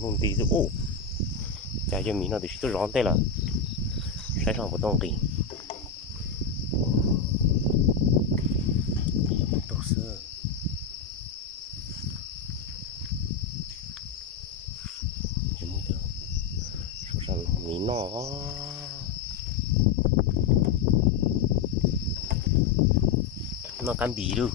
luôn tí giữ ủ chả cho mình nó thì tôi rón tay là sai xong một tông tí tổ sơ chỉ muốn được số sản mình nó cắn bì luôn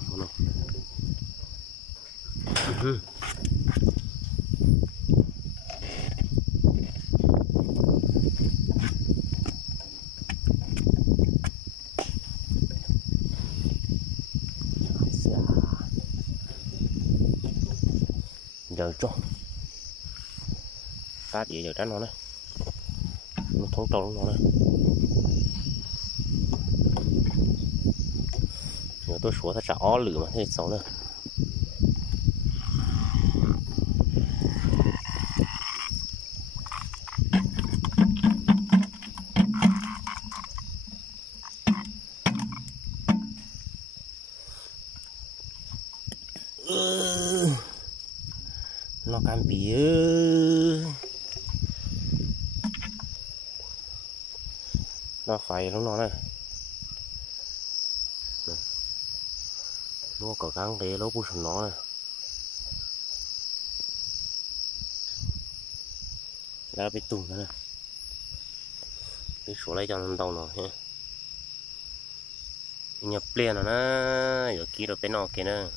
giờ cho tát gì giờ tránh nó này nó thốn trâu nó này nếu tôi xuống thật sẽ ó lửa mà thế xấu nữa nó cam bì nó phải nó này nó có căng để nó bút nó này đã bị tung nữa cái số lấy cho nó tàu nó ha nhập liền rồi nó giờ kia được bên nọ kia nữa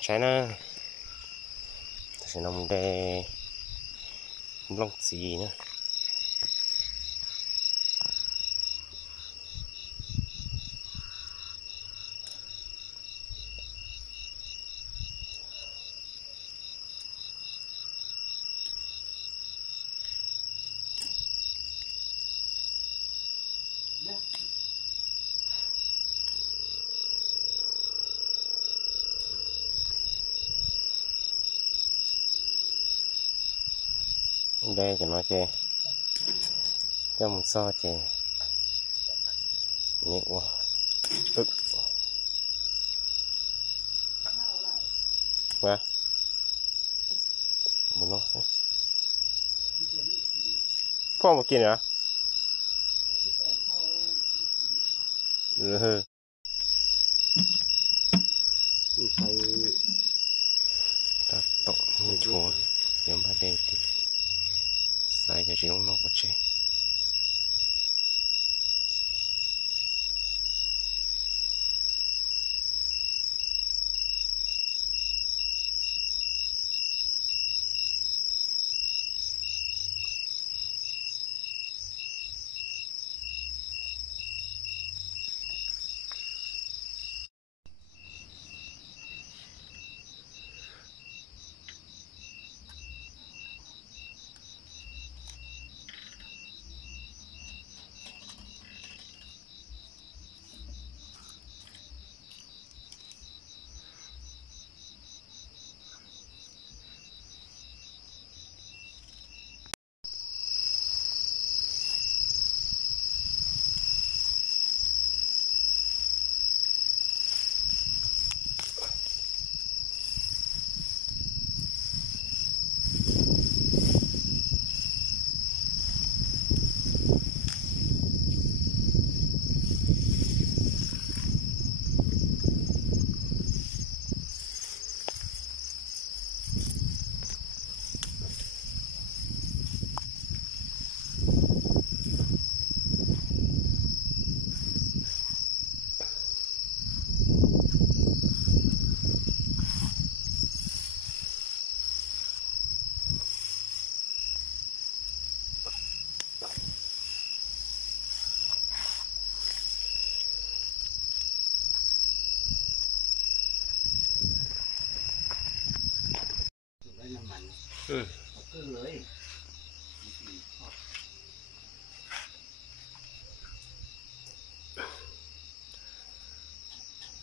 trái nó sẽ nông để lông gì nữa đây cho nó chè cho một so chè nhẹ quá qua một nó sẽ có một kia nữa phải ta tổng như chúa giống ba đây thì sai cho riêng nó một chơi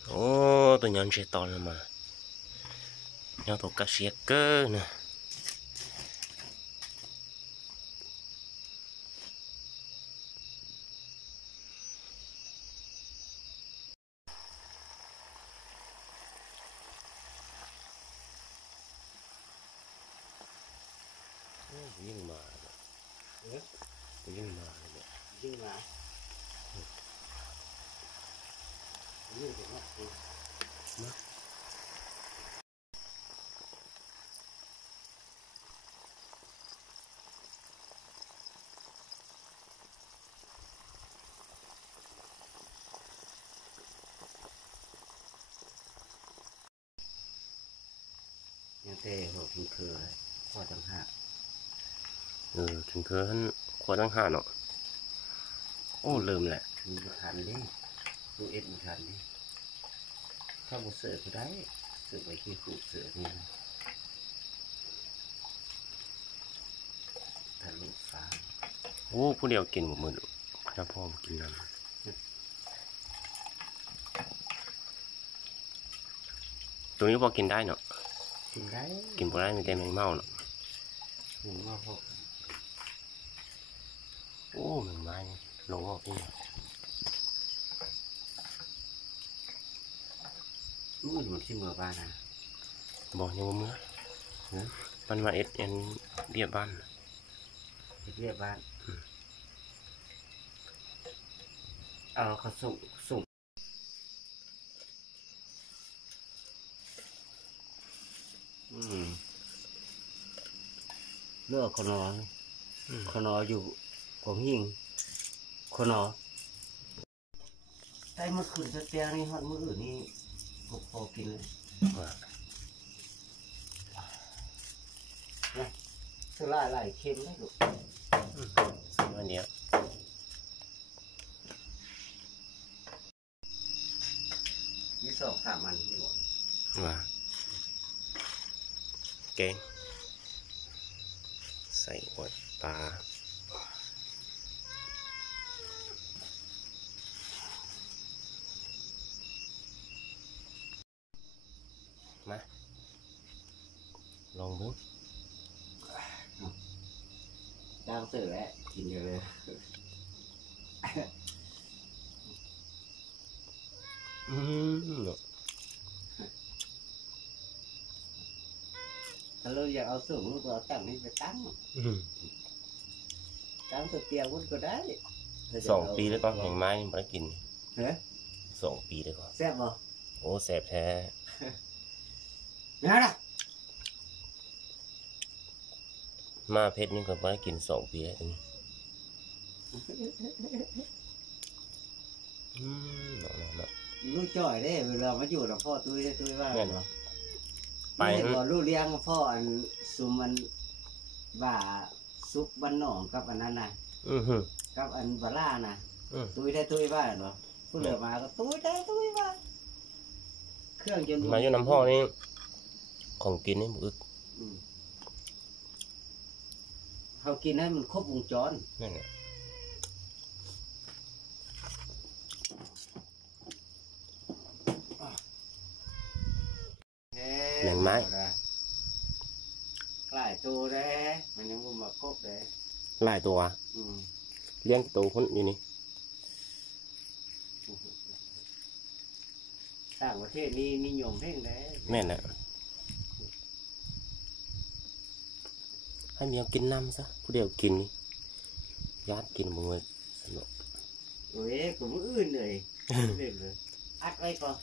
ô tôi nhận sẽ to rồi mà nhau thuộc cả xe cơ nè ยิ่งมายิ่งมาเลยเนี่ยยิ่งมายิ่งถึงว่าเต้หัวพิงคือพ่อจังหะถึงคือท่านขวดตั้งห้าเนาะโอ้ลืมแหละมีบุทันดิดูเอ็ดบุทันดิถ้าบุเสือก็ได้เสือไปขี้ขู่เสือนี่ทะลุฟ้าโอ้ผู้เดียวกินหมดมือถ้าพ่อกินน้ำตรงนี้พอกินได้เนาะกินได้กินพอได้มีแต่แมงเม่าเนาะแมงเม่าพวกโอ้แมงไม้ลงออกที่นี่มันที่เมื่อบ้านนะบอกยังว่าเมื่อมันมาเอ็นเรียบบ้านเรียบบ้านเขาส่งเลือกคนนออยู่ของหิ่งคนนอไอ้เมื่อคืนสเตียนี่ฮอดมื้ออื่นนี่พอกินเลยนี่สลายไหลเค็มได้ลูกวันนี้มี2-3อันที่หมดว่าแกงใส่หัวปลามาลองดูจ้างเสือแล้วกินเยอะเลยถ้าเราอยากเอาสูงลูกเราตั้งนี่ไปตั้งตัวเตียงก็ได้2 ปีแล้วก็แห่งไม้ไม่ได้กิน2 ปีแล้วก็แซ่บบ่โอ้แซ่บแท้นะมาเพชรนี่ก็ไม่ได้กิน2 ปีแล้วเองลูกจ่อยได้เวลามาอยู่กับพ่อตุ้ยว่าไปลูกเลี้ยงพ่ออันซุมมันบ่าซุปบ้านหนองกับอันนั้นนะกับอันบาล่านะตุ้ยว่าเหรอผู้เหลือมาก็ตุ้ยว่าเครื่องจนมาอยู่น้ำพ่อนี่ของกินนี่มึกเขากินให้มันครบวงจรนั่นแหละแมงไม้หลายตัวเลยมันยังบ่มาครบเลยหลายตัวเลี้ยงตัวคนอยู่นี่ต่างประเทศนี่นิยมเพ่งเลยแม่นแหละให้เมียกินน้ำซะผู้เดียวกินนี่ญาติกินมึงเลยสนุกโอ้ยกูมืออื่นเลยอัดไว้ก่อน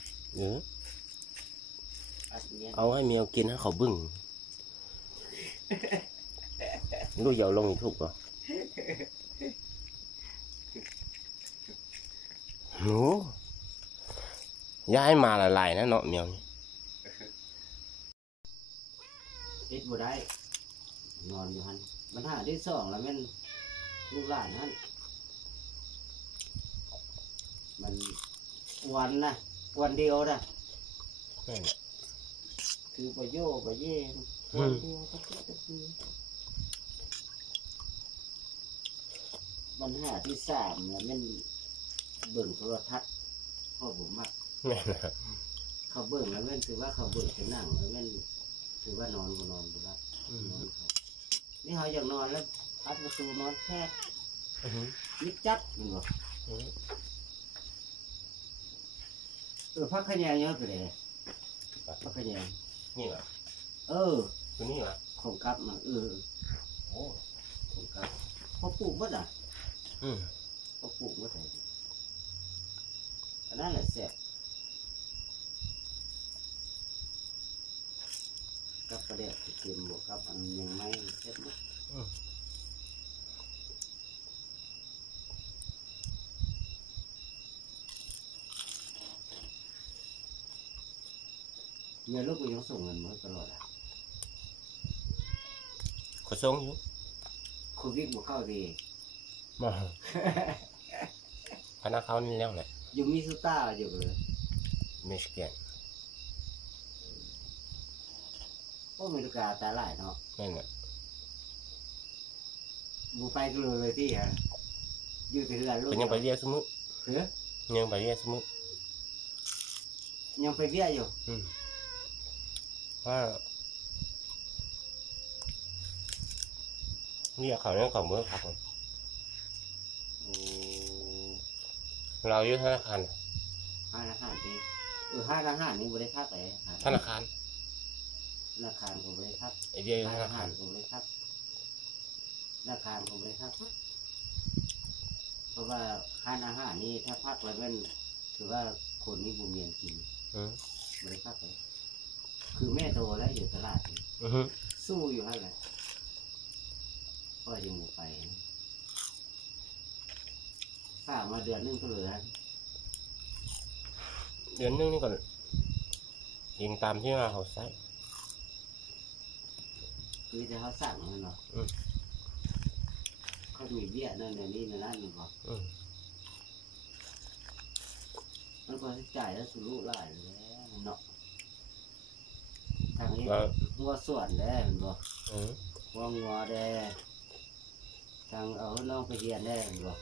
เอาให้เมียกินให้เขาบึ้งรู้เหยาลงอีกถูกป่ะโหย้ายมาหลายๆนะเนาะเมียวนี่ติดบ่ได้นอนอยู่ฮันปัญหาที่2แล้วมันลูกหลานฮันมันวันเดียวนะคือไปโย่ไปเย่วันเดียวก็คือปัญหาที่3แล้วมันเบิ่งโทรทัศน์พ่อผมมากเขาเบิ่งแล้วมันคือว่าเขาเบิ่งเป็นหนังแล้วมันคือว่านอนก็นอนบ่หลับนี่เขาอยากนอนแล้วพัดประตูนอนแค่นิดจัดมันบอกพักขยันเยอะไปเลยพักขยันนี่เหรอตัวนี้เหรอของกับมาโอ้ บ่น่ะ อืม เขาปลูกบ่ได้อันนั้นแหละแซ่บกับประเดี๋ยวเตรียมบวกกับอันยังไม่แซ่บมั้งเมียลูกกูยังส่งเงินมาตลอดอ่ะ ก็ส่งอยู่ โควิดบ่เข้าดี มาคณะเขานี่แล้วแหละ อยู่มีสุต้าอยู่เลย มิชิแกน โอ้เมริกาตาหลายเนาะ นั่นแหละ บูไปก็เลยที่ฮะอยู่ที่เรือนลูก เป็นยังไปเรียกสมุ เฮ้ย ยังไปเรียกสมุ ยังไปเรียอยู่ ว่าเรียกเขาเนี่ยเขาเมื่อพัก โอ้ เราอยู่ธนาคาร ห้าอาหารดีห้าอาหารนี่บริษัทไหน ธนาคาร ธนาคารของบริษัท ไอเดียอยู่ธนา อา คา หาร รของบริษัทธนาคารของบริษัทเพราะว่าห้าอาหารนี่ถ้าพักไว้มันถือว่าคนนี้บุญเมียนกินบริษัทเลยคือแม่โตแล้วอยู่ตลาดสู้อยู่นั่นแหละก็ยังหมูไปฝากมาเดือนนึงก็เหลือ เดือนนึงนี่ก่อนยิงตามที่ว่าเขาใช้ คือจะเขาสั่งมันเนาะเขามีเบี้ยนั่นนี่นั่นอยู่ก่อนมันก็จ่ายแล้วสุรุ่ยหลายแล้วเนาะทางนี้งัวส่วนได้เห็นบ่งัวได้ทางเอาน้องไปเรียนได้เห็นบ่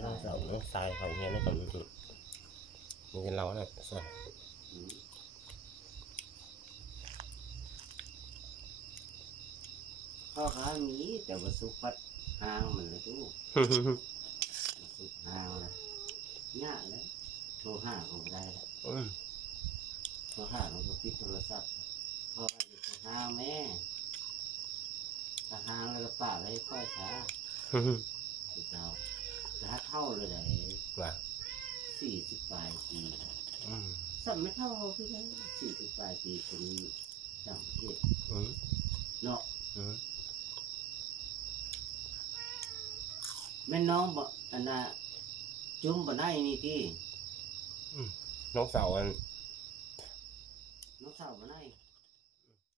น้องสาวน้องชายเขาเนี่ยนี่ก่อนนี่เป็นเราเนี่ยส่วน พ่อค้ามีแต่ว่าสุกพัดห่างมันเลยทุกสุกห่างเลยยากเลยโทรห้าก็ไม่ได้แล้วโทรห้ามันก็ปิดโทรศัพท์พอไปโทรห้าแม่ถ้าห่างแล้วก็ป่าเลยค่อยช้าสุดเจ้าถ้าเท่าเลยได้40 ปลายปีสัมไม่เท่าพี่ได้40 ปลายปีคนต่างประเทศเนาะแม่น้องบอกอันน่ะจุ่มบ่ได้นี่ที่ น้องสาวอัน น้องสาวบ่ได้